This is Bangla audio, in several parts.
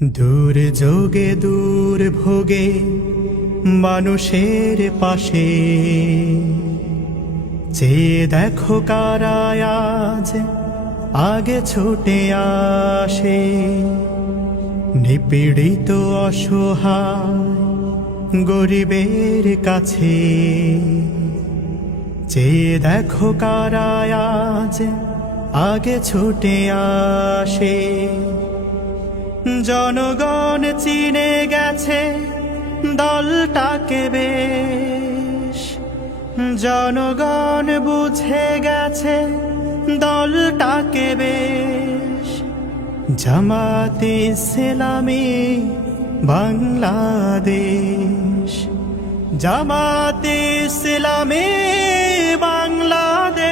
দুর্যোগে দুর্ভোগে মানুষের পাশে চেয়ে দেখো কারা আজ আগে ছুটে আসে। নিপীড়িত অসহায় গরিবের কাছে চেয়ে দেখো কারা আজ আগে ছুটে আসে। জনগণ চিনে গেছে দলটাকে বেশ, জনগণ বুঝে গেছে দলটাকে বেশ। জামাতে ইসলামী বাংলাদেশ, জামাতে ইসলামী বাংলাদেশ,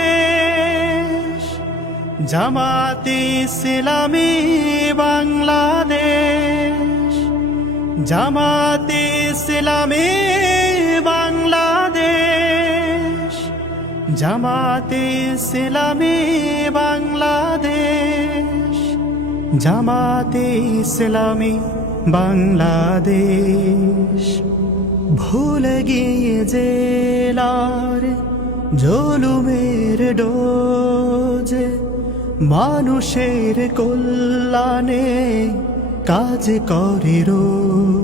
জামাতে ইসলামী বাংলাদেশ, জামাতে ইসলামী বাংলাদেশ, জামাতে ইসলামী বাংলাদেশ, জামাতে ইসলামী বাংলাদেশ। ভুলে গিয়ে জেলার জুলুমের ডোজ, মানুষের কল্যাণে কাজ করে রোজ।